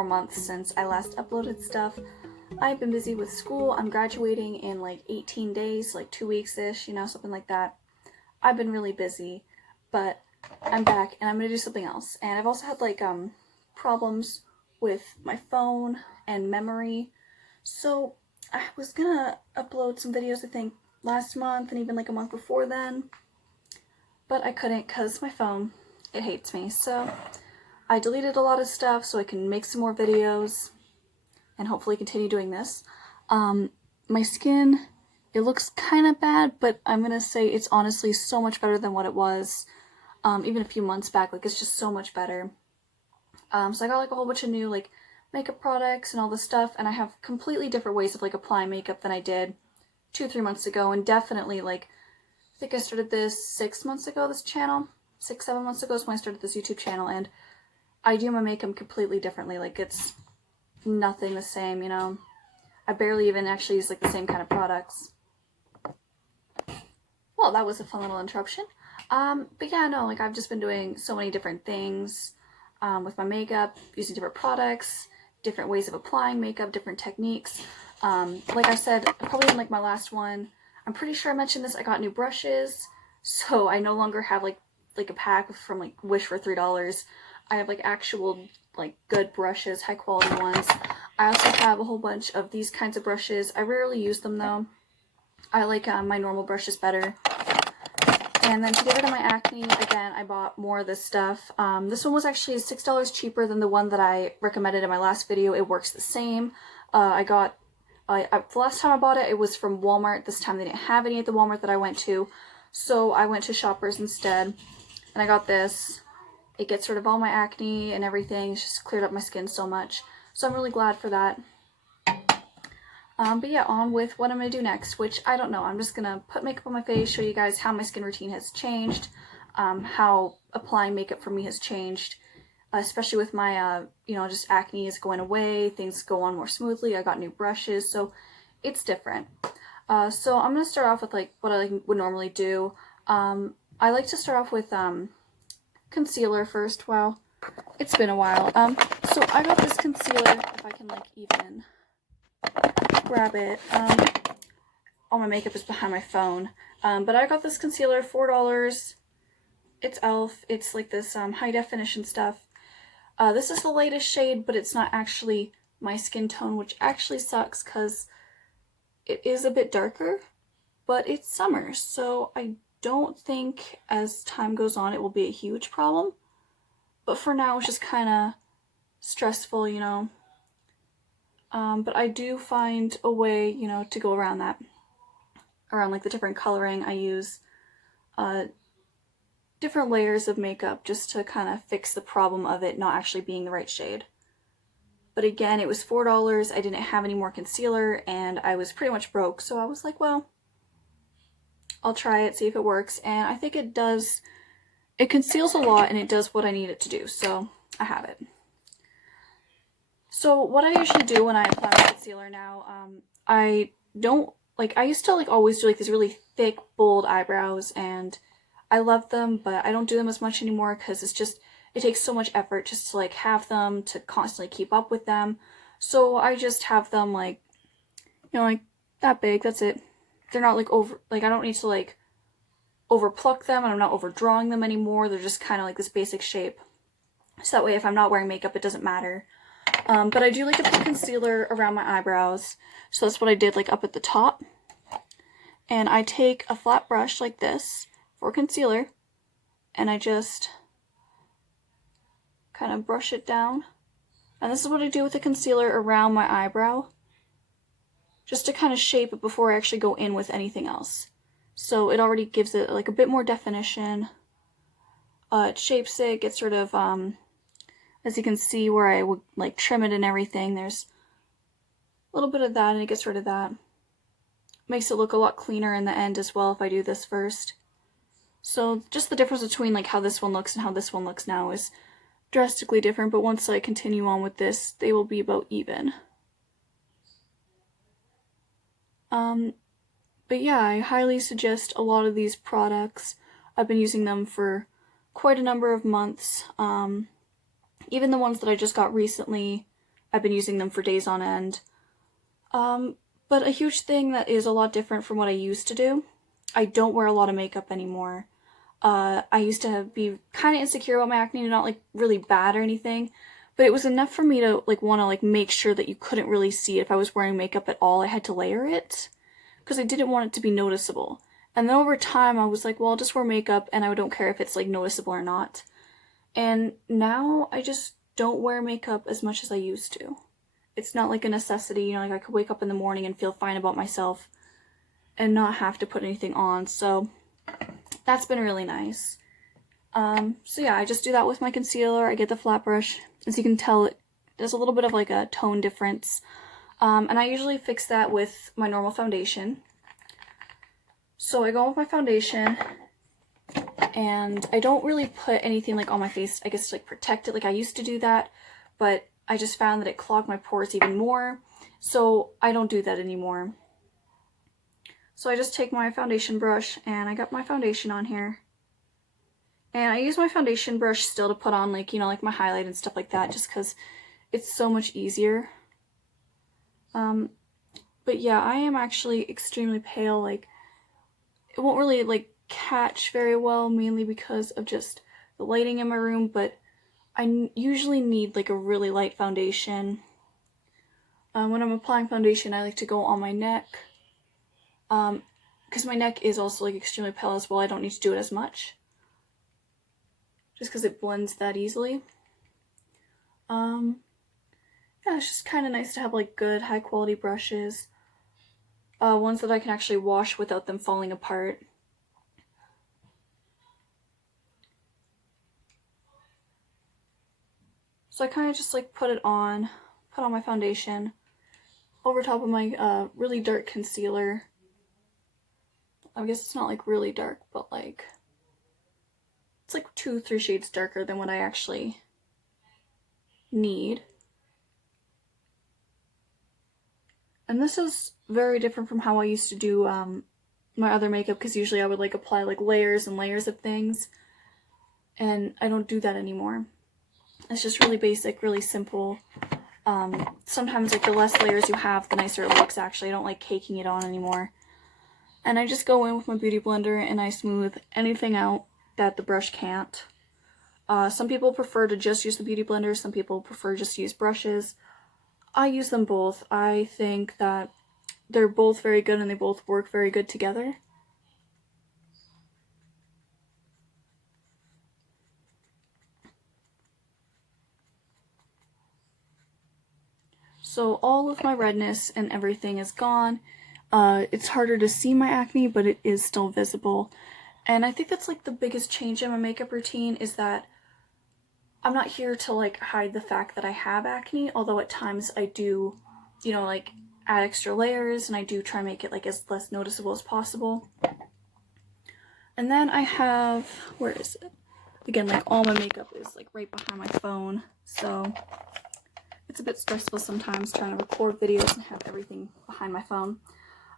more months since I last uploaded stuff. I've been busy with school. I'm graduating in like 18 days, like 2 weeks-ish, you know, something like that. I've been really busy, but I'm back and I'm gonna do something else. And I've also had like problems with my phone and memory. So I was gonna upload some videos, I think, last month and even like a month before then, but I couldn't because my phone, it hates me. So I deleted a lot of stuff so I can make some more videos and hopefully continue doing this. My skin, it looks kind of bad, but I'm gonna say it's honestly so much better than what it was even a few months back. Like, it's just so much better. So I got like a whole bunch of new like makeup products and all this stuff, and I have completely different ways of like applying makeup than I did 2-3 months ago, and definitely like, I think I started this 6 months ago, this channel. 6-7 months ago is when I started this YouTube channel, and I do my makeup completely differently. Like, it's nothing the same, you know. I barely even actually use like the same kind of products. Well, that was a fun little interruption. But yeah, no, like I've just been doing so many different things with my makeup, using different products, different ways of applying makeup, different techniques. Like I said, probably in like my last one, I'm pretty sure I mentioned this, I got new brushes, so I no longer have like a pack from like Wish for $3. I have like actual like good brushes, high quality ones. I also have a whole bunch of these kinds of brushes. I rarely use them though. I like my normal brushes better. And then to get rid of my acne, again, I bought more of this stuff. This one was actually $6 cheaper than the one that I recommended in my last video. It works the same. The last time I bought it, it was from Walmart. This time they didn't have any at the Walmart that I went to, so I went to Shoppers instead. And I got this. It gets rid of all my acne and everything. It's just cleared up my skin so much. So I'm really glad for that. But yeah, on with what I'm going to do next, which I don't know. I'm just going to put makeup on my face, show you guys how my skin routine has changed, how applying makeup for me has changed, especially with my, you know, just acne is going away, things go on more smoothly, I got new brushes, so it's different. So I'm going to start off with like what I would normally do. I like to start off with concealer first. Wow, it's been a while. So I got this concealer, if I can like even grab it. All my makeup is behind my phone. But I got this concealer, $4. It's e.l.f. It's like this high definition stuff. This is the latest shade, but it's not actually my skin tone, which actually sucks because it is a bit darker, but it's summer, so I don't think as time goes on it will be a huge problem. But for now it's just kind of stressful, you know. But I do find a way, you know, to go around that. Around like the different coloring, I use different layers of makeup just to kind of fix the problem of it not actually being the right shade. But again, it was $4, I didn't have any more concealer, and I was pretty much broke, so I was like, well, I'll try it, see if it works, and I think it does. It conceals a lot, and it does what I need it to do, so I have it. So what I usually do when I apply my concealer now, I don't, like, I used to like always do like these really thick, bold eyebrows, and I love them, but I don't do them as much anymore because it's just, it takes so much effort just to like have them, to constantly keep up with them. So I just have them like, you know, like that big, that's it. They're not like over, like I don't need to like over pluck them, and I'm not overdrawing them anymore. They're just kind of like this basic shape. So that way if I'm not wearing makeup, it doesn't matter. But I do like to put concealer around my eyebrows. So that's what I did like up at the top. And I take a flat brush like this for concealer, and I just kind of brush it down. And this is what I do with the concealer around my eyebrow, just to kind of shape it before I actually go in with anything else. So it already gives it like a bit more definition. It shapes it, gets rid of, as you can see where I would like trim it and everything, there's a little bit of that, and it gets rid of that. Makes it look a lot cleaner in the end as well if I do this first. So just the difference between like how this one looks and how this one looks now is drastically different, but once I continue on with this, they will be about even. But yeah, I highly suggest a lot of these products. I've been using them for quite a number of months. Even the ones that I just got recently, I've been using them for days on end. But a huge thing that is a lot different from what I used to do, I don't wear a lot of makeup anymore. I used to be kind of insecure about my acne, not like really bad or anything, but it was enough for me to like want to like make sure that you couldn't really see it. If I was wearing makeup at all, I had to layer it because I didn't want it to be noticeable. And then over time I was like, well, I'll just wear makeup and I don't care if it's like noticeable or not. And now I just don't wear makeup as much as I used to. It's not like a necessity, you know, like I could wake up in the morning and feel fine about myself and not have to put anything on. So that's been really nice. So yeah, I just do that with my concealer. I get the flat brush. As you can tell, it does a little bit of like a tone difference. And I usually fix that with my normal foundation. So I go with my foundation, and I don't really put anything like on my face, I guess, to like protect it. Like I used to do that, but I just found that it clogged my pores even more. So I don't do that anymore. So I just take my foundation brush, and I got my foundation on here. And I use my foundation brush still to put on like, you know, like my highlight and stuff like that, just because it's so much easier. But yeah, I am actually extremely pale. Like, it won't really like catch very well, mainly because of just the lighting in my room, but I usually need like a really light foundation. When I'm applying foundation, I like to go on my neck. Because my neck is also like extremely pale as well. I don't need to do it as much, just because it blends that easily. Yeah, it's just kind of nice to have like good high quality brushes, ones that I can actually wash without them falling apart. So I kind of just like put on my foundation over top of my really dark concealer. I guess it's not like really dark, but like it's like 2-3 shades darker than what I actually need. And this is very different from how I used to do my other makeup, because usually I would like apply like layers and layers of things, and I don't do that anymore. It's just really basic, really simple. Sometimes like the less layers you have, the nicer it looks actually. I don't like caking it on anymore. And I just go in with my beauty blender and I smooth anything out that the brush can't. Some people prefer to just use the beauty blender, some people prefer just to use brushes. I use them both. I think that they're both very good and they both work very good together. So all of my redness and everything is gone. It's harder to see my acne, but it is still visible. And I think that's like the biggest change in my makeup routine, is that I'm not here to like hide the fact that I have acne, although at times I do, you know, like add extra layers, and I do try and make it like as less noticeable as possible. And then I have, where is it? Again, like all my makeup is like right behind my phone, so it's a bit stressful sometimes trying to record videos and have everything behind my phone.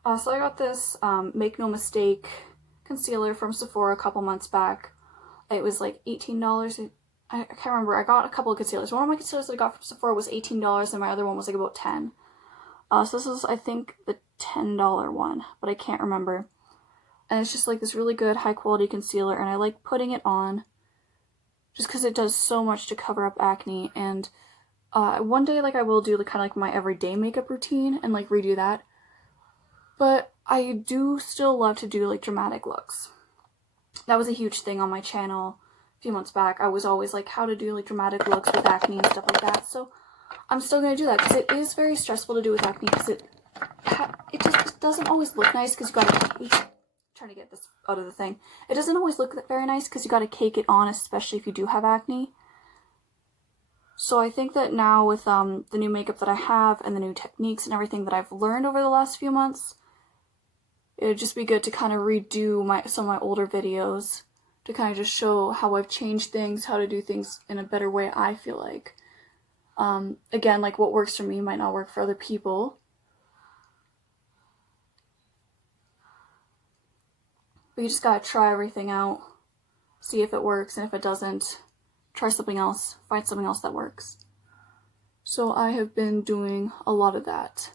So I got this Make No Mistake concealer from Sephora a couple months back. It was like $18. I can't remember. I got a couple of concealers. One of my concealers that I got from Sephora was $18 and my other one was like about $10. So this is, I think, the $10 one, but I can't remember. And it's just like this really good high quality concealer, and I like putting it on just because it does so much to cover up acne. And one day like I will do like kind of like my everyday makeup routine and like redo that. But I do still love to do like dramatic looks. That was a huge thing on my channel a few months back. I was always like how to do like dramatic looks with acne and stuff like that. So I'm still going to do that because it is very stressful to do with acne, because it just doesn't always look nice because you gotta trying to get this out of the thing. It doesn't always look very nice because you gotta cake it on, especially if you do have acne. So I think that now with the new makeup that I have and the new techniques and everything that I've learned over the last few months, it would just be good to kind of redo some of my older videos to kind of just show how I've changed things, how to do things in a better way, I feel like. Again, like what works for me might not work for other people. But you just gotta try everything out, see if it works, and if it doesn't, try something else, find something else that works. So I have been doing a lot of that,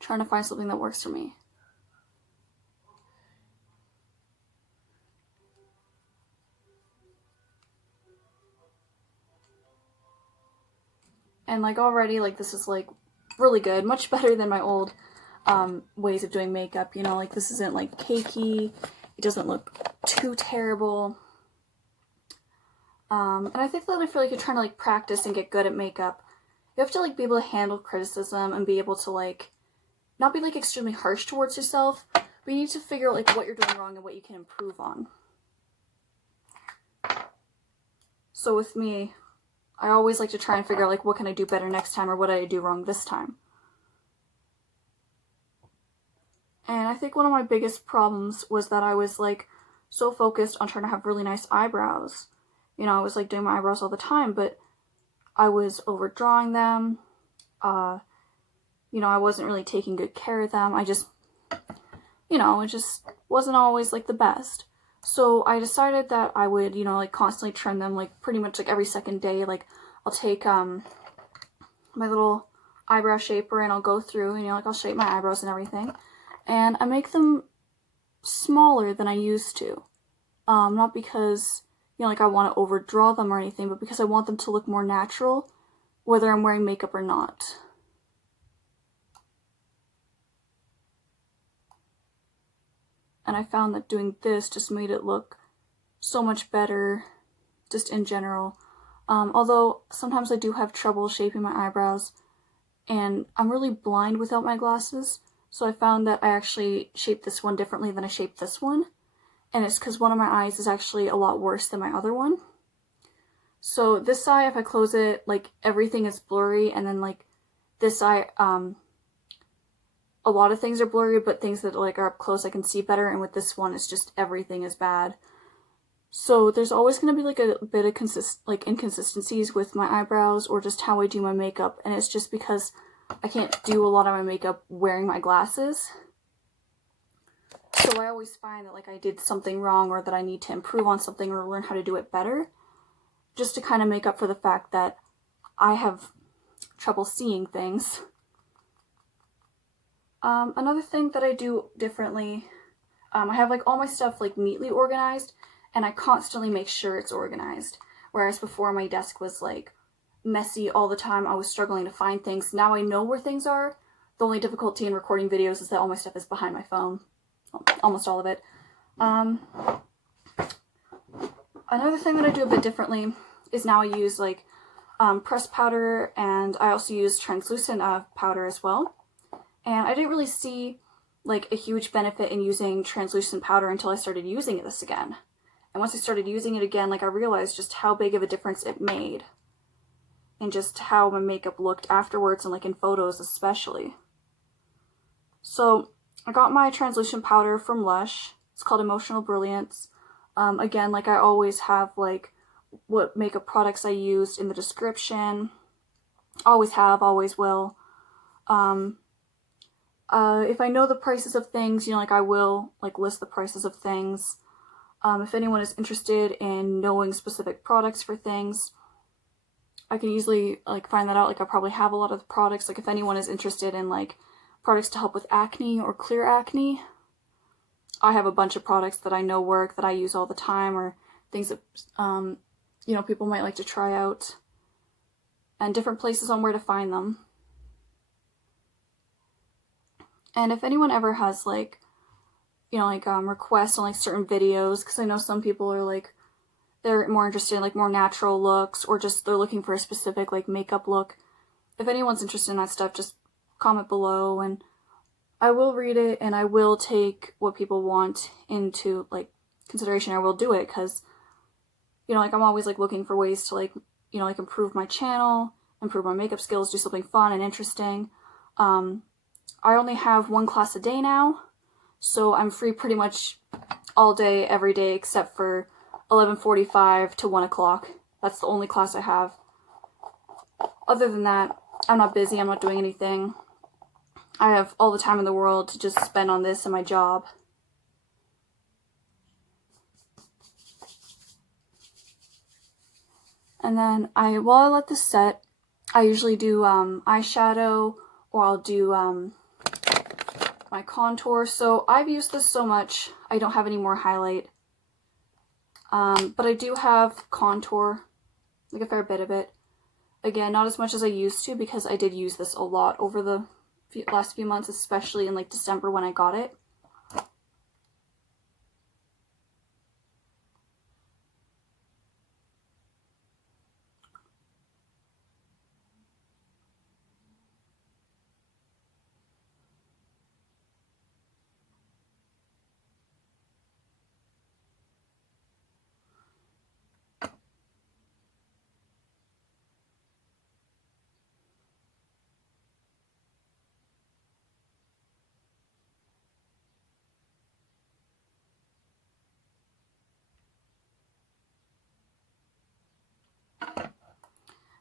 trying to find something that works for me. And like already, like this is like really good, much better than my old ways of doing makeup. You know, like this isn't like cakey, it doesn't look too terrible. And I think that if you're trying to like practice and get good at makeup, you have to like be able to handle criticism and be able to like not be like extremely harsh towards yourself, but you need to figure out like what you're doing wrong and what you can improve on. So with me, I always like to try and figure out like what can I do better next time, or what did I do wrong this time. And I think one of my biggest problems was that I was like so focused on trying to have really nice eyebrows. You know, I was like doing my eyebrows all the time, but I was overdrawing them. You know, I wasn't really taking good care of them. I just, you know, it just wasn't always like the best. So I decided that I would, you know, like constantly trim them like pretty much like every second day. Like I'll take my little eyebrow shaper and I'll go through and, you know, like I'll shape my eyebrows and everything. And I make them smaller than I used to. Not because, you know, like I want to overdraw them or anything, but because I want them to look more natural, whether I'm wearing makeup or not. And I found that doing this just made it look so much better, just in general. Although sometimes I do have trouble shaping my eyebrows, and I'm really blind without my glasses, so I found that I actually shaped this one differently than I shaped this one. And it's because one of my eyes is actually a lot worse than my other one. So this eye, if I close it, like everything is blurry, and then like this eye, a lot of things are blurry, but things that like are up close I can see better, and with this one it's just everything is bad. So there's always going to be like a bit of inconsistencies with my eyebrows or just how I do my makeup, and it's just because I can't do a lot of my makeup wearing my glasses. So I always find that like I did something wrong, or that I need to improve on something or learn how to do it better, just to kind of make up for the fact that I have trouble seeing things. Another thing that I do differently, I have like all my stuff like neatly organized, and I constantly make sure it's organized. Whereas before my desk was like messy all the time, I was struggling to find things. Now I know where things are. The only difficulty in recording videos is that all my stuff is behind my phone. Almost all of it. Another thing that I do a bit differently is now I use like pressed powder, and I also use translucent powder as well. And I didn't really see like a huge benefit in using translucent powder until I started using this again. And once I started using it again, like I realized just how big of a difference it made, and just how my makeup looked afterwards, and like in photos especially. So I got my translucent powder from Lush. It's called Emotional Brilliance. Again, like I always have like what makeup products I used in the description. Always have, always will. If I know the prices of things, you know, like I will like list the prices of things. If anyone is interested in knowing specific products for things, I can easily like find that out. Like I probably have a lot of the products. Like if anyone is interested in like products to help with acne or clear acne, I have a bunch of products that I know work, that I use all the time, or things that you know, people might like to try out, and different places on where to find them. And if anyone ever has like, you know, like requests on like certain videos, because I know some people are like, they're more interested in like more natural looks, or just they're looking for a specific like makeup look. If anyone's interested in that stuff, just comment below, and I will read it, and I will take what people want into like consideration. I will do it, because, you know, like I'm always like looking for ways to like, you know, like improve my channel, improve my makeup skills, do something fun and interesting. I only have one class a day now, so I'm free pretty much all day, every day, except for 11:45 to 1 o'clock. That's the only class I have. Other than that, I'm not busy, I'm not doing anything. I have all the time in the world to just spend on this and my job. And then while I let this set, I usually do eyeshadow, or I'll do my contour. So I've used this so much, I don't have any more highlight. But I do have contour, like a fair bit of it. Again, not as much as I used to, because I did use this a lot over the last few months, especially in like December when I got it.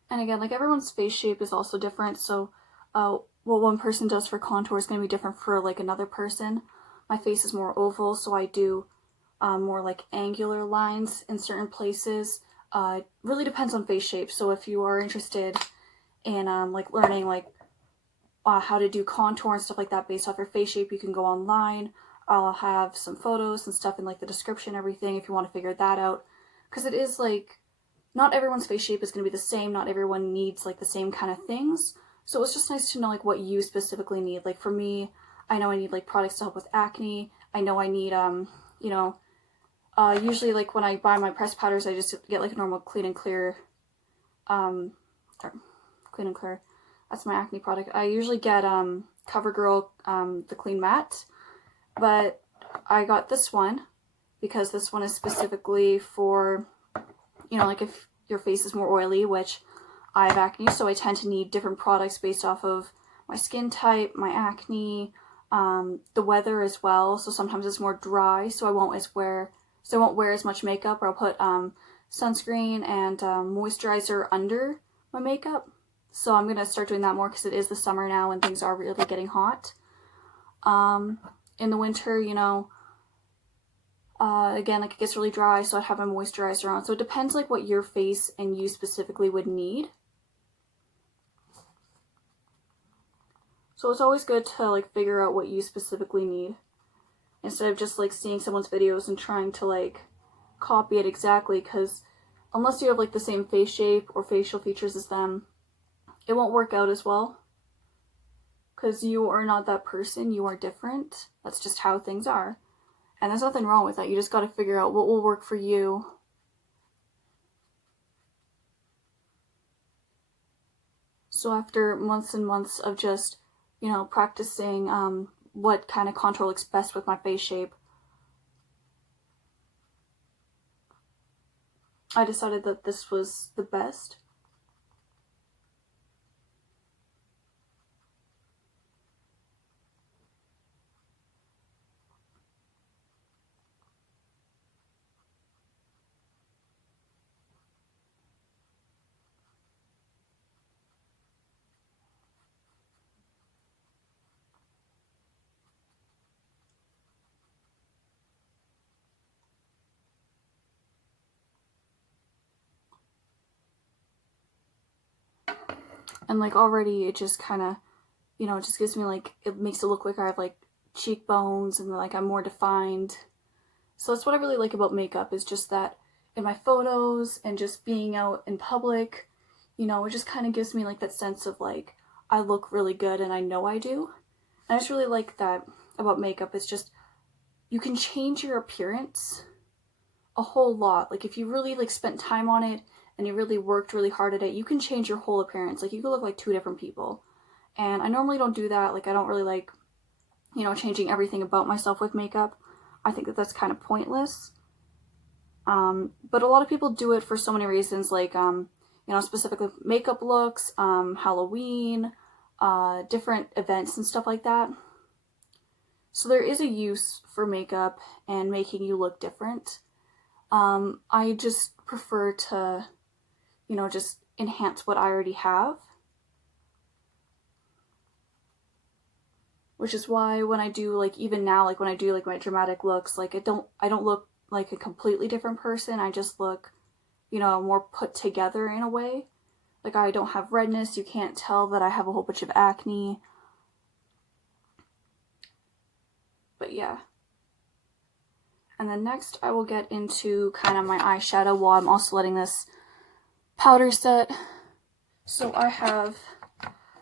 And again, like everyone's face shape is also different, so what one person does for contour is going to be different for like another person. My face is more oval, so I do more like angular lines in certain places. It really depends on face shape, so if you are interested in like learning like how to do contour and stuff like that based off your face shape, you can go online. I'll have some photos and stuff in like the description, everything, if you want to figure that out, because it is like not everyone's face shape is going to be the same. Not everyone needs like the same kind of things. So it's just nice to know like what you specifically need. Like for me, I know I need like products to help with acne. I know I need, you know, usually like when I buy my pressed powders, I just get like a normal clean and clear, clean and clear. That's my acne product. I usually get Covergirl, the clean matte, but I got this one because this one is specifically for, you know, like if your face is more oily, which I have acne, so I tend to need different products based off of my skin type, my acne, the weather as well. So sometimes it's more dry, so I won't wear as much makeup, or I'll put sunscreen and moisturizer under my makeup. So I'm gonna start doing that more because it is the summer now and things are really getting hot. In the winter, you know, again, like it gets really dry, so I'd have a moisturizer on. So it depends like what your face and you specifically would need. So it's always good to like figure out what you specifically need, instead of just like seeing someone's videos and trying to like copy it exactly, because unless you have like the same face shape or facial features as them, it won't work out as well. Because you are not that person, you are different. That's just how things are. And there's nothing wrong with that. You just got to figure out what will work for you. So after months and months of just, you know, practicing what kind of contour looks best with my face shape, I decided that this was the best. And like already it just kind of, you know, it just gives me like, it makes it look like I have like cheekbones and like I'm more defined. So that's what I really like about makeup, is just that in my photos and just being out in public, you know, it just kind of gives me like that sense of like, I look really good and I know I do. And I just really like that about makeup. It's just, you can change your appearance a whole lot. Like if you really like spent time on it and you really worked really hard at it, you can change your whole appearance. Like you could look like two different people. And I normally don't do that. Like I don't really like, you know, changing everything about myself with makeup. I think that that's kind of pointless. But a lot of people do it for so many reasons, like, you know, specifically makeup looks, Halloween, different events and stuff like that. So there is a use for makeup and making you look different. I just prefer to, you know, just enhance what I already have. Which is why when I do, like, even now, like, when I do, like, my dramatic looks, like, I don't look like a completely different person. I just look, you know, more put together in a way. Like, I don't have redness. You can't tell that I have a whole bunch of acne. But yeah. And then next I will get into kind of my eyeshadow while I'm also letting this powder set. So I have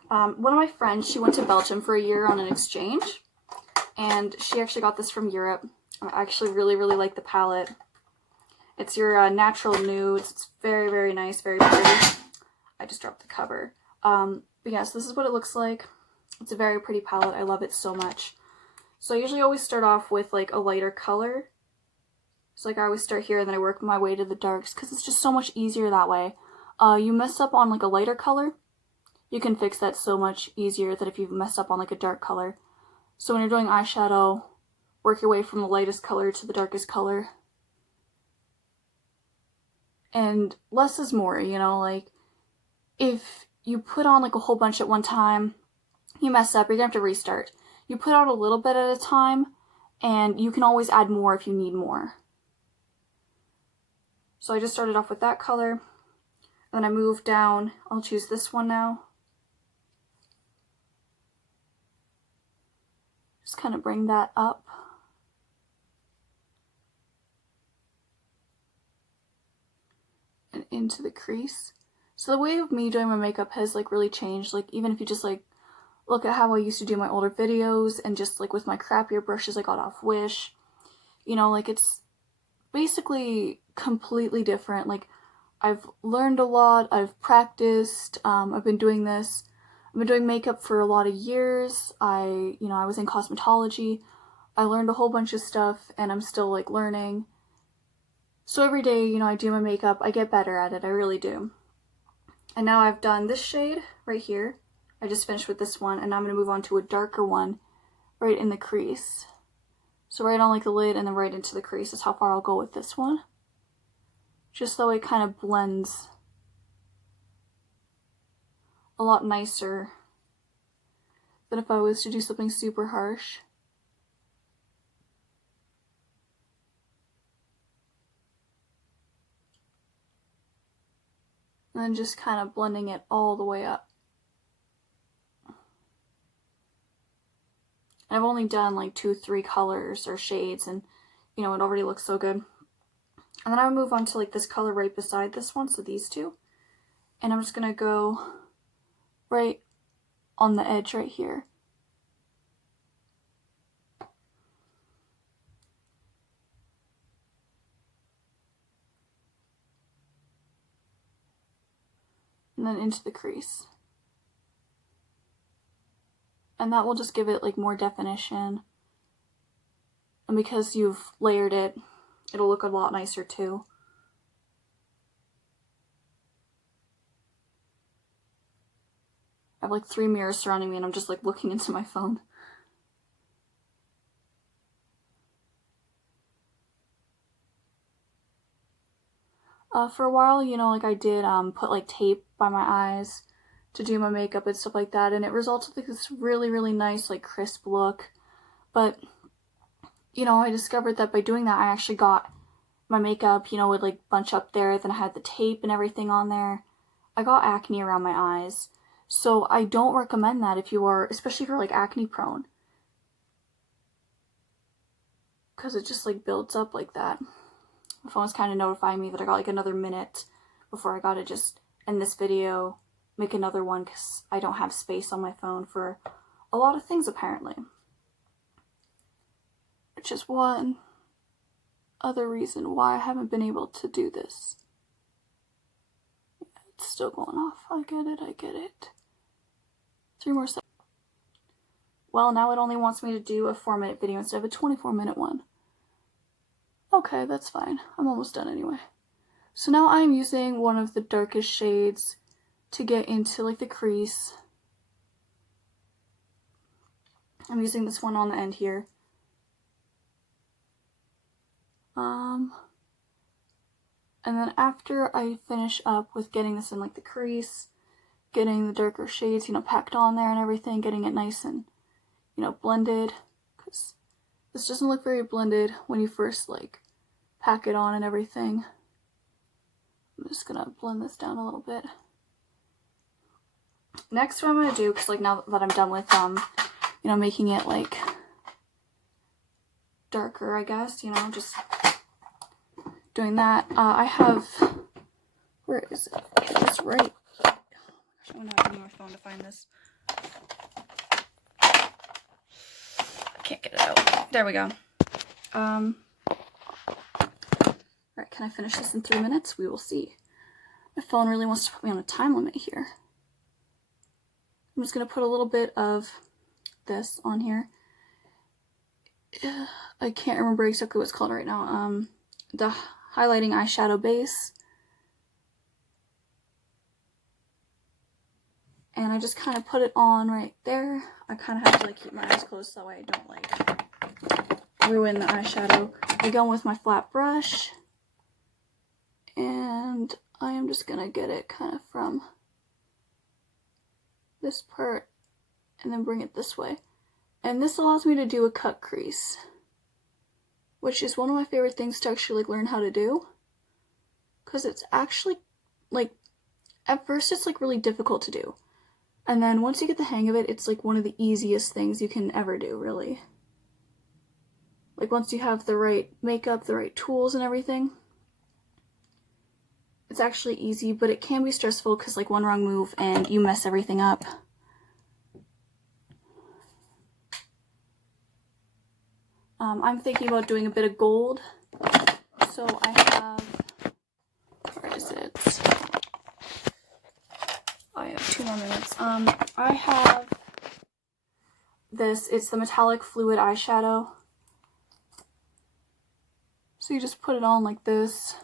one of my friends, she went to Belgium for a year on an exchange. And she actually got this from Europe. I actually really, really like the palette. It's your natural nudes. It's very, very nice, very pretty. I just dropped the cover. But yes, this is what it looks like. It's a very pretty palette. I love it so much. So I usually always start off with like a lighter color. So like I always start here and then I work my way to the darks because it's just so much easier that way. You mess up on like a lighter color, you can fix that so much easier than if you mess up on like a dark color. So when you're doing eyeshadow, work your way from the lightest color to the darkest color. And less is more, you know, like if you put on like a whole bunch at one time, you mess up, you're gonna have to restart. You put out a little bit at a time, and you can always add more if you need more. So I just started off with that color, and then I moved down. I'll choose this one now. Just kind of bring that up. And into the crease. So the way of me doing my makeup has like really changed. Like even if you just like look at how I used to do my older videos and just like with my crappier brushes I got off Wish, you know, like it's basically completely different. Like I've learned a lot, I've practiced, I've been doing this. I've been doing makeup for a lot of years. I was in cosmetology. I learned a whole bunch of stuff and I'm still like learning. So every day, you know, I do my makeup, I get better at it, I really do. And now I've done this shade right here. I just finished with this one, and now I'm going to move on to a darker one right in the crease. So right on like the lid and then right into the crease is how far I'll go with this one. Just so it kind of blends a lot nicer than if I was to do something super harsh. And then just kind of blending it all the way up. I've only done like 2-3 colors or shades and you know it already looks so good. And then I would move on to like this color right beside this one, so these two. And I'm just gonna go right on the edge right here. And then into the crease. And that will just give it like more definition. And because you've layered it, it'll look a lot nicer too. I have like 3 mirrors surrounding me and I'm just like looking into my phone. For a while, you know, like I did put like tape by my eyes to do my makeup and stuff like that, and it resulted with this really, really nice, like crisp look. But, you know, I discovered that by doing that, I actually got my makeup, you know, would like bunch up there, then I had the tape and everything on there. I got acne around my eyes. So I don't recommend that if you are, especially if you're like acne prone. Because it just like builds up like that. My phone was kind of notifying me that I got like another minute before I gotta just end this video, make another one because I don't have space on my phone for a lot of things apparently. Which is one other reason why I haven't been able to do this. It's still going off. I get it, I get it. 3 more seconds. Well, now it only wants me to do a 4-minute video instead of a 24-minute one. Okay, that's fine. I'm almost done anyway. So now I'm using one of the darkest shades to get into like the crease. I'm using this one on the end here. And then after I finish up with getting this in like the crease, getting the darker shades, you know, packed on there and everything, getting it nice and, you know, blended, because this doesn't look very blended when you first like pack it on and everything. I'm just gonna blend this down a little bit. Next, what I'm going to do, because like now that I'm done with, you know, making it like darker, I guess, you know, just doing that. I have, where is it? It's right. Oh my gosh, I'm going to have to use my phone to find this. I can't get it out. There we go. Alright, can I finish this in 3 minutes? We will see. My phone really wants to put me on a time limit here. I'm just going to put a little bit of this on here. I can't remember exactly what it's called right now. The highlighting eyeshadow base. And I just kind of put it on right there. I kind of have to like keep my eyes closed so that way I don't like ruin the eyeshadow. I go in with my flat brush. And I am just going to get it kind of from this part and then bring it this way. And this allows me to do a cut crease, which is one of my favorite things to actually like learn how to do, because it's actually like, at first it's like really difficult to do, and then once you get the hang of it, it's like one of the easiest things you can ever do, really. Like once you have the right makeup, the right tools and everything, it's actually easy, but it can be stressful because like one wrong move and you mess everything up. I'm thinking about doing a bit of gold, so I have, where is it? I have 2 more minutes. I have this, it's the metallic fluid eyeshadow. So you just put it on like this.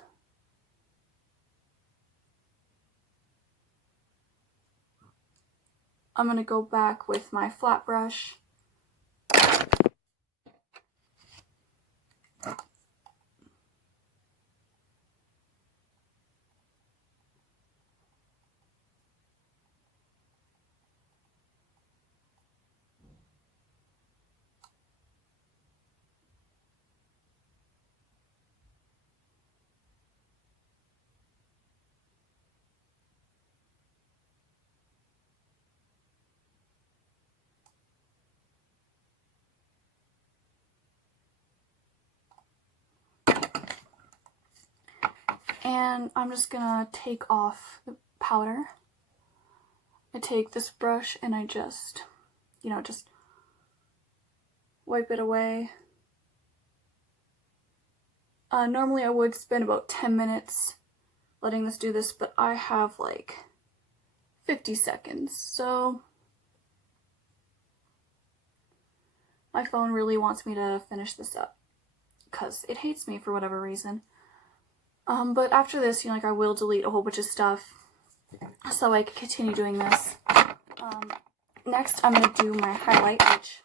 I'm going to go back with my flat brush. And I'm just gonna take off the powder. I take this brush and I just, you know, just wipe it away. Normally I would spend about 10 minutes letting this do this, but I have like 50 seconds, so my phone really wants me to finish this up because it hates me for whatever reason. But after this, you know, like I will delete a whole bunch of stuff so I can continue doing this. Next, I'm going to do my highlight, which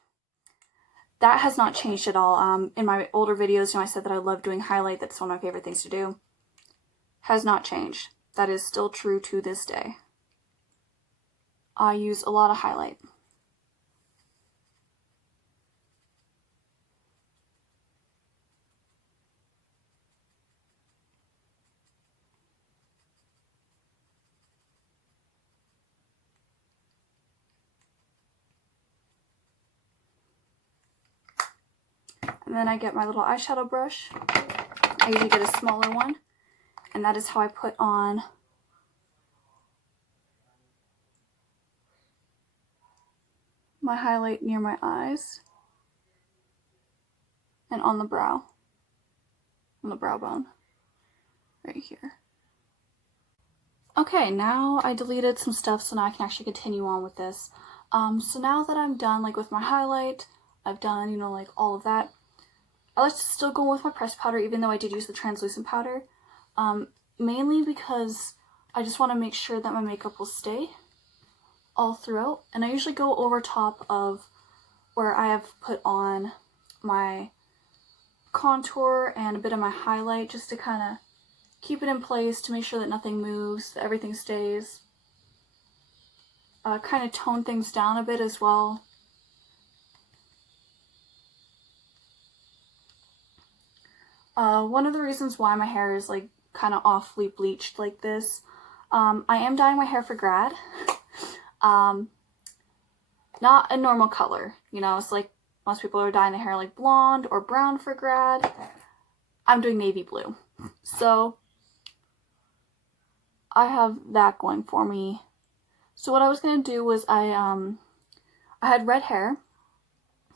that has not changed at all. In my older videos, you know, I said that I love doing highlight. That's one of my favorite things to do. Has not changed. That is still true to this day. I use a lot of highlight. And then I get my little eyeshadow brush. I usually get a smaller one. And that is how I put on my highlight near my eyes. And on the brow. On the brow bone. Right here. Okay, now I deleted some stuff so now I can actually continue on with this. So now that I'm done like with my highlight, I've done, you know, like all of that. I like to still go with my pressed powder even though I did use the translucent powder. Mainly because I just want to make sure that my makeup will stay all throughout. And I usually go over top of where I have put on my contour and a bit of my highlight just to kind of keep it in place to make sure that nothing moves, that everything stays. Kind of tone things down a bit as well. One of the reasons why my hair is like kind of awfully bleached like this, I am dyeing my hair for grad. Not a normal color, you know, it's like most people are dyeing their hair like blonde or brown for grad. I'm doing navy blue. So I have that going for me. So what I was gonna do was I had red hair,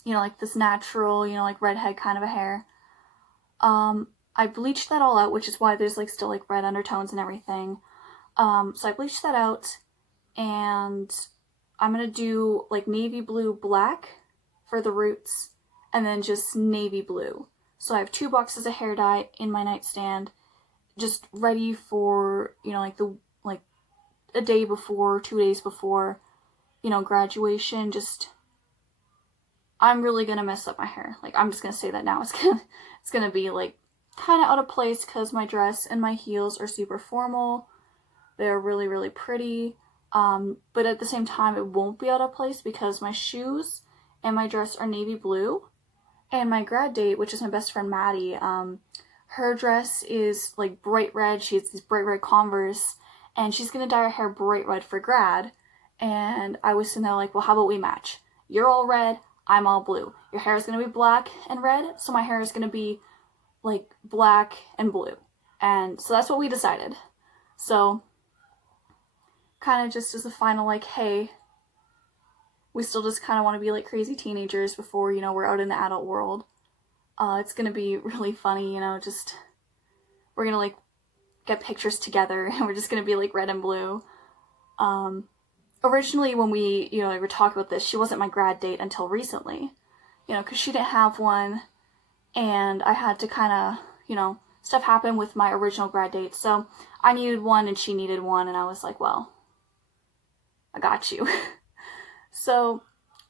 you know, like this natural, you know, like redhead kind of a hair. I bleached that all out, which is why there's like still like red undertones and everything. So I bleached that out, and I'm gonna do like navy blue black for the roots, and then just navy blue. So I have 2 boxes of hair dye in my nightstand, just ready for, you know, like a day before, 2 days before, you know, graduation. Just, I'm really gonna mess up my hair. Like, I'm just gonna say that now. It's gonna be like kind of out of place because my dress and my heels are super formal. They're really, really pretty. But at the same time, it won't be out of place because my shoes and my dress are navy blue. And my grad date, which is my best friend Maddie, her dress is like bright red. She has these bright red Converse, and she's gonna dye her hair bright red for grad. And I was sitting there like, well, how about we match? You're all red, I'm all blue. Your hair is gonna be black and red, so my hair is gonna be like black and blue. And so that's what we decided. So kind of just as a final like, hey, we still just kind of want to be like crazy teenagers before, you know, we're out in the adult world. It's gonna be really funny, you know, just we're gonna like get pictures together and we're just gonna be like red and blue. Originally when we, you know, like, were talking about this, she wasn't my grad date until recently, you know, because she didn't have one, and I had to kind of, you know, stuff happened with my original grad date, so I needed one and she needed one, and I was like, well, I got you. So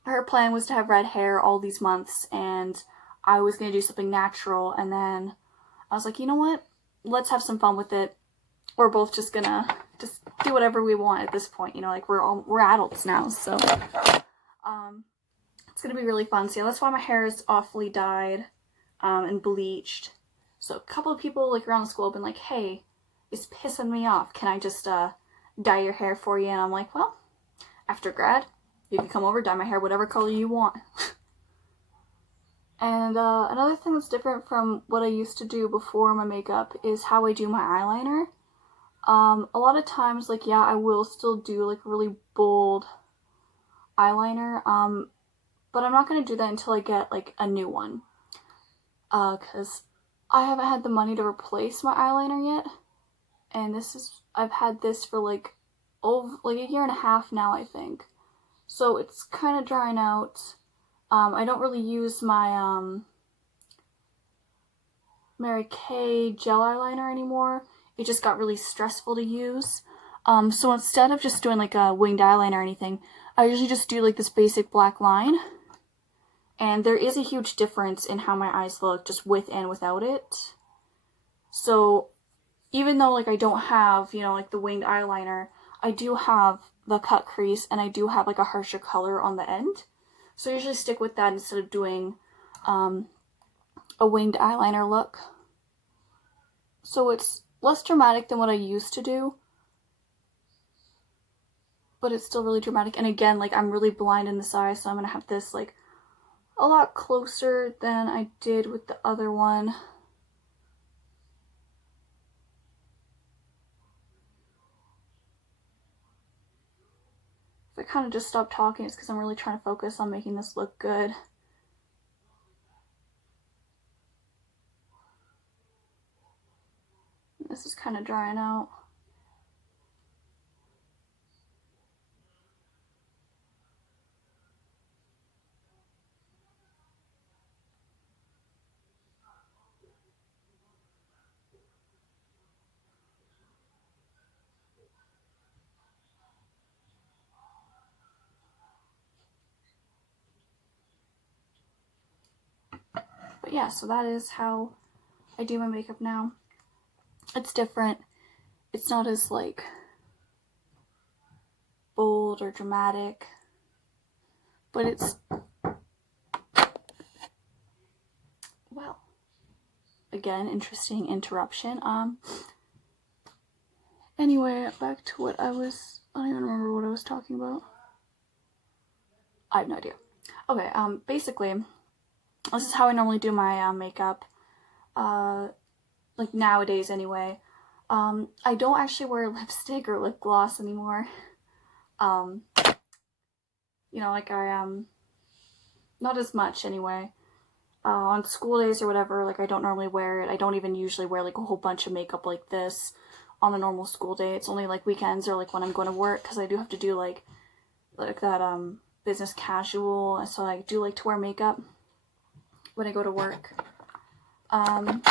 her plan was to have red hair all these months, and I was going to do something natural, and then I was like, you know what? Let's have some fun with it. We're both just gonna just do whatever we want at this point, you know, like we're adults now, so it's gonna be really fun. So yeah, that's why my hair is awfully dyed and bleached. So a couple of people like around the school have been like, hey, it's pissing me off. Can I just dye your hair for you? And I'm like, well, after grad, you can come over, dye my hair whatever color you want. And another thing that's different from what I used to do before my makeup is how I do my eyeliner. A lot of times, like, yeah, I will still do like really bold eyeliner, but I'm not going to do that until I get like a new one, because I haven't had the money to replace my eyeliner yet, and I've had this for like a year and a half now, I think, so it's kind of drying out. I don't really use my Mary Kay gel eyeliner anymore. It just got really stressful to use. So instead of just doing like a winged eyeliner or anything, I usually just do like this basic black line. And there is a huge difference in how my eyes look just with and without it. So even though like I don't have, you know, like the winged eyeliner, I do have the cut crease and I do have like a harsher color on the end. So I usually stick with that instead of doing a winged eyeliner look. So it's less dramatic than what I used to do, but it's still really dramatic. And again, like, I'm really blind in this eye, so I'm gonna have this like a lot closer than I did with the other one. If I kind of just stop talking, it's because I'm really trying to focus on making this look good. This is kind of drying out. But yeah, so that is how I do my makeup now. It's different. It's not as like bold or dramatic, but it's, well, again, interesting interruption. Anyway, back to what I don't even remember what I was talking about. I have no idea. Okay, basically, this is how I normally do my makeup, like nowadays anyway. I don't actually wear lipstick or lip gloss anymore. You know, like not as much anyway. On school days or whatever, like I don't normally wear it. I don't even usually wear like a whole bunch of makeup like this on a normal school day. It's only like weekends or like when I'm going to work, because I do have to do like that business casual, so I do like to wear makeup when I go to work. And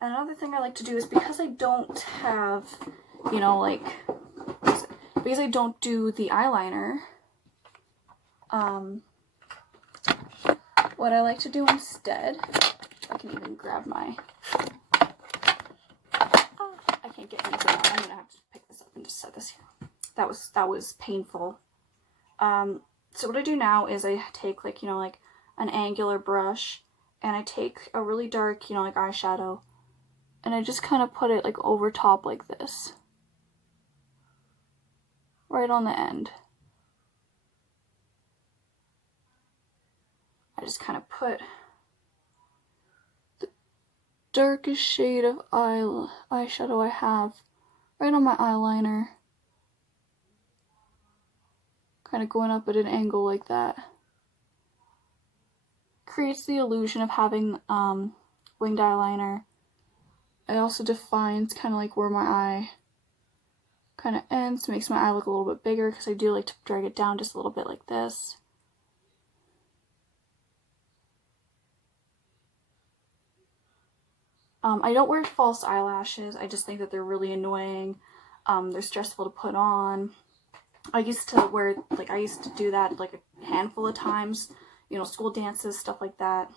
another thing I like to do is, because I don't have, you know, like, because I don't do the eyeliner, what I like to do instead, if I can even grab my, I can't get anything out. I'm gonna have to pick this up and just set this here. That was painful. So what I do now is I take, like, you know, like an angular brush, and I take a really dark, you know, like eyeshadow, and I just kind of put it like over top like this, right on the end. I just kind of put the darkest shade of eyeshadow I have right on my eyeliner, kind of going up at an angle like that. Creates the illusion of having winged eyeliner. It also defines kind of like where my eye kind of ends, makes my eye look a little bit bigger, because I do like to drag it down just a little bit like this. I don't wear false eyelashes. I just think that they're really annoying. They're stressful to put on. I used to do that like a handful of times, you know, school dances, stuff like that.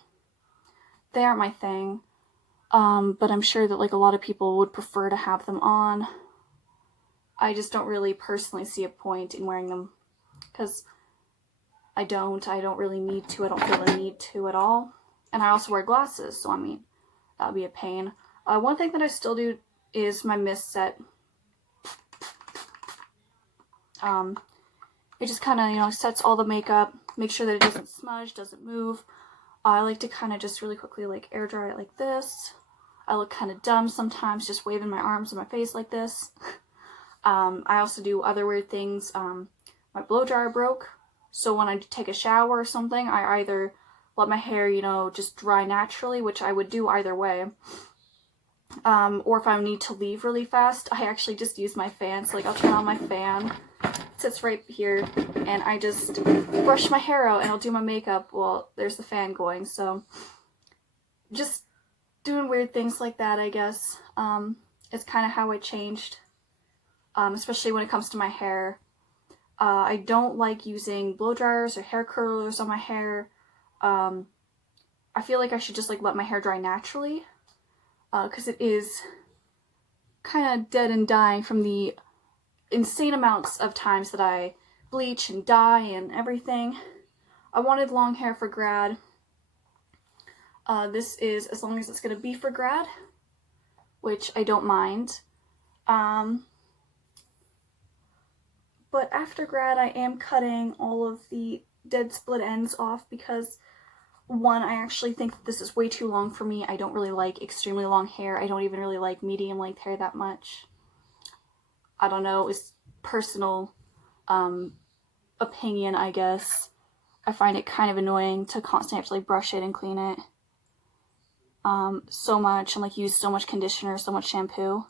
They aren't my thing. But I'm sure that like a lot of people would prefer to have them on. I just don't really personally see a point in wearing them, because I don't really need to. I don't feel the need to at all. And I also wear glasses, so I mean, that would be a pain. One thing that I still do is my mist set. It just kind of, you know, sets all the makeup, make sure that it doesn't smudge, doesn't move. I like to kind of just really quickly like air dry it like this. I look kind of dumb sometimes, just waving my arms in my face like this. I also do other weird things. My blow dryer broke, so when I take a shower or something, I either let my hair, you know, just dry naturally, which I would do either way. Or if I need to leave really fast, I actually just use my fan. So like I'll turn on my fan, it sits right here, and I just brush my hair out and I'll do my makeup while there's the fan going. So just doing weird things like that, I guess. It's kind of how I changed, especially when it comes to my hair. I don't like using blow dryers or hair curlers on my hair. I feel like I should just like let my hair dry naturally, because it is kind of dead and dying from the insane amounts of times that I bleach and dye and everything. I wanted long hair for grad. This is as long as it's going to be for grad, which I don't mind. But after grad, I am cutting all of the dead split ends off, because one, I actually think that this is way too long for me. I don't really like extremely long hair. I don't even really like medium length hair that much. I don't know, it's personal opinion, I guess. I find it kind of annoying to constantly have to like brush it and clean it so much, and like use so much conditioner, so much shampoo.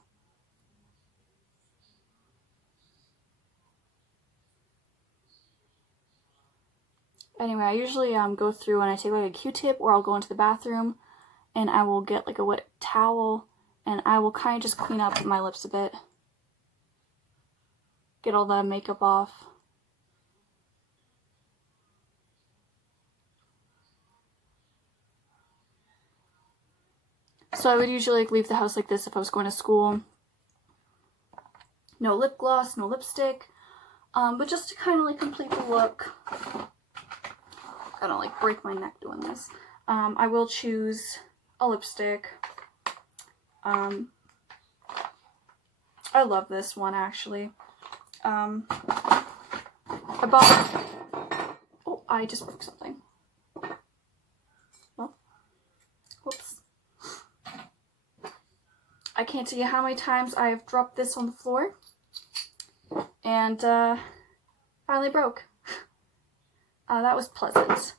Anyway, I usually go through and I take like a Q-tip, or I'll go into the bathroom and I will get like a wet towel and I will kind of just clean up my lips a bit. Get all the makeup off. So I would usually like leave the house like this if I was going to school. No lip gloss, no lipstick, but just to kind of like complete the look. I don't like break my neck doing this. I will choose a lipstick. I love this one actually. I bought, oh, I just broke something. Well, whoops. I can't tell you how many times I have dropped this on the floor and finally broke. That was pleasant.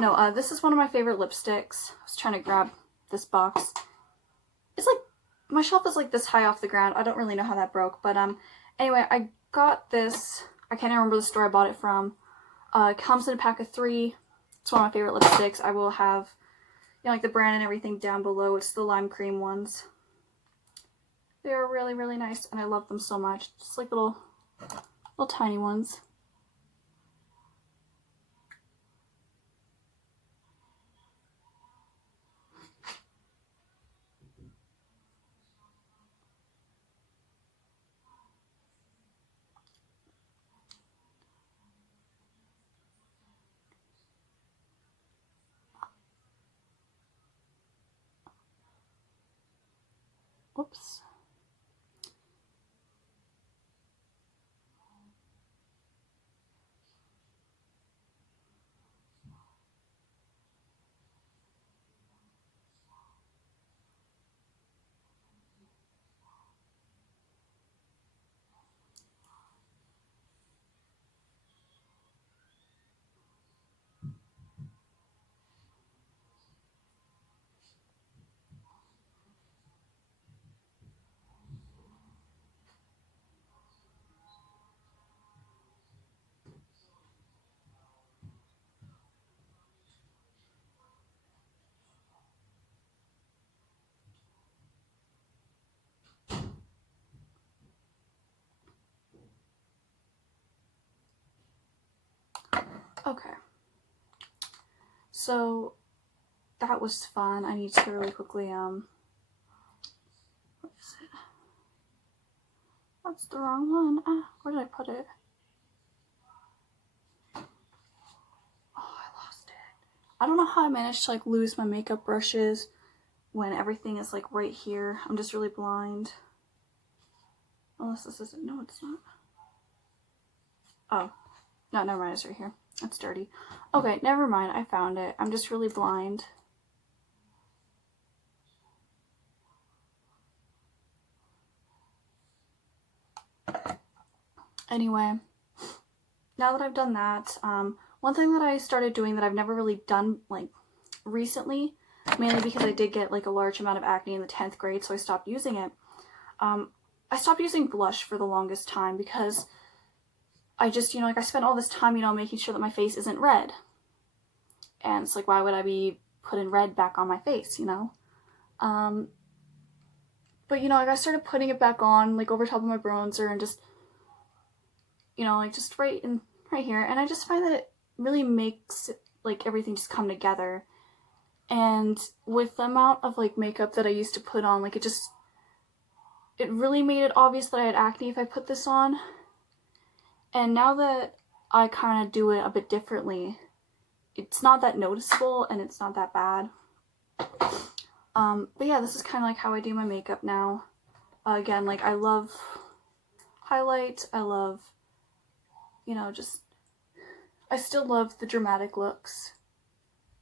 No, this is one of my favorite lipsticks. I was trying to grab this box. It's like, my shelf is like this high off the ground. I don't really know how that broke, but anyway, I got this. I can't remember the store I bought it from. It comes in a pack of 3. It's one of my favorite lipsticks. I will have, you know, like the brand and everything down below. It's the lime cream ones. They're really, really nice, and I love them so much. Just like little tiny ones. Whoops. Okay. So that was fun. I need to really quickly, what is it? That's the wrong one. Ah, where did I put it? Oh, I lost it. I don't know how I managed to like lose my makeup brushes when everything is like right here. I'm just really blind. Unless this isn't, no it's not. Oh, no, never mind, it's right here. It's dirty. Okay, never mind, I found it. I'm just really blind. Anyway, now that I've done that, one thing that I started doing that I've never really done like recently, mainly because I did get like a large amount of acne in the 10th grade, so I stopped using it. I stopped using blush for the longest time because I just, you know, like I spent all this time, you know, making sure that my face isn't red. And it's like, why would I be putting red back on my face, you know? But, you know, like I started putting it back on, like over top of my bronzer and just, you know, like just right here. And I just find that it really makes like everything just come together. And with the amount of like makeup that I used to put on, like it really made it obvious that I had acne if I put this on. And now that I kind of do it a bit differently, it's not that noticeable and it's not that bad. But yeah, this is kind of like how I do my makeup now. Again, like I love highlight, I love, you know, just, I still love the dramatic looks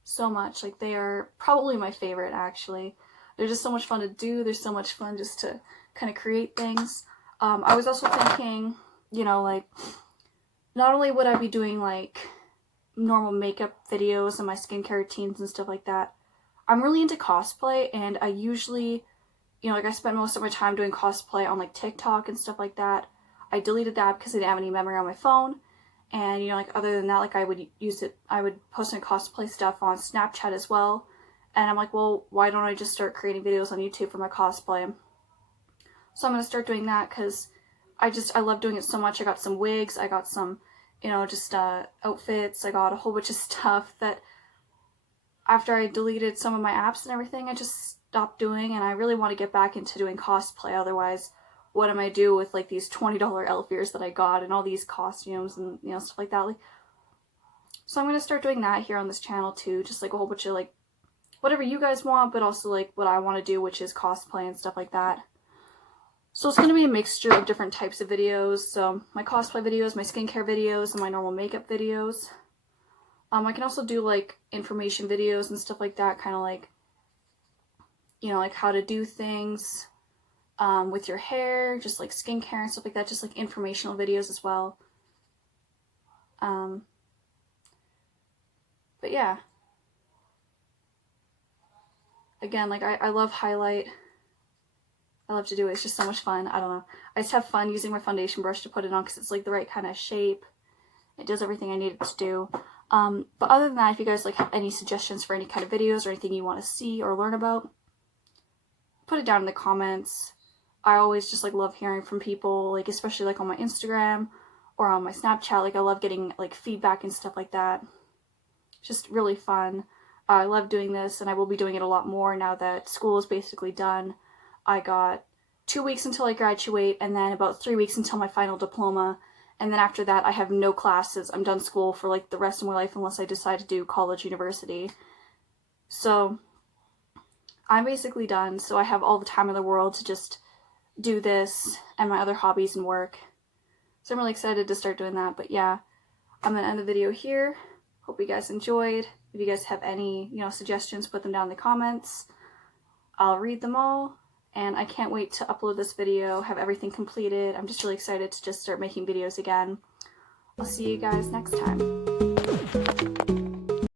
so much. Like they are probably my favorite actually. They're just so much fun to do. They're so much fun just to kind of create things. I was also thinking, you know, like not only would I be doing like normal makeup videos and my skincare routines and stuff like that, I'm really into cosplay, and I usually, you know, like I spend most of my time doing cosplay on like TikTok and stuff like that. I deleted that because I didn't have any memory on my phone. And, you know, like other than that, like I would post my cosplay stuff on Snapchat as well. And I'm like, well, why don't I just start creating videos on YouTube for my cosplay? So I'm going to start doing that because I love doing it so much. I got some wigs, I got some, you know, just outfits, I got a whole bunch of stuff that after I deleted some of my apps and everything, I just stopped doing, and I really want to get back into doing cosplay. Otherwise, what am I do with like these $20 e.l.f. ears that I got and all these costumes and, you know, stuff like that. Like, so I'm going to start doing that here on this channel too, just like a whole bunch of like whatever you guys want, but also like what I want to do, which is cosplay and stuff like that. So it's going to be a mixture of different types of videos. So my cosplay videos, my skincare videos, and my normal makeup videos. I can also do like information videos and stuff like that, kind of like, you know, like how to do things with your hair, just like skincare and stuff like that, just like informational videos as well. But yeah. Again, like I love highlight. I love to do it. It's just so much fun. I don't know. I just have fun using my foundation brush to put it on because it's like the right kind of shape. It does everything I need it to do. But other than that, if you guys like have any suggestions for any kind of videos or anything you want to see or learn about, put it down in the comments. I always just like love hearing from people, like especially like on my Instagram or on my Snapchat. Like I love getting like feedback and stuff like that. Just really fun. I love doing this, and I will be doing it a lot more now that school is basically done. I got 2 weeks until I graduate, and then about 3 weeks until my final diploma, and then after that I have no classes. I'm done school for like the rest of my life unless I decide to do college, university. So I'm basically done, so I have all the time in the world to just do this and my other hobbies and work. So I'm really excited to start doing that. But yeah, I'm gonna end the video here. Hope you guys enjoyed. If you guys have any, you know, suggestions, put them down in the comments. I'll read them all, and I can't wait to upload this video, have everything completed. I'm just really excited to just start making videos again. I'll see you guys next time.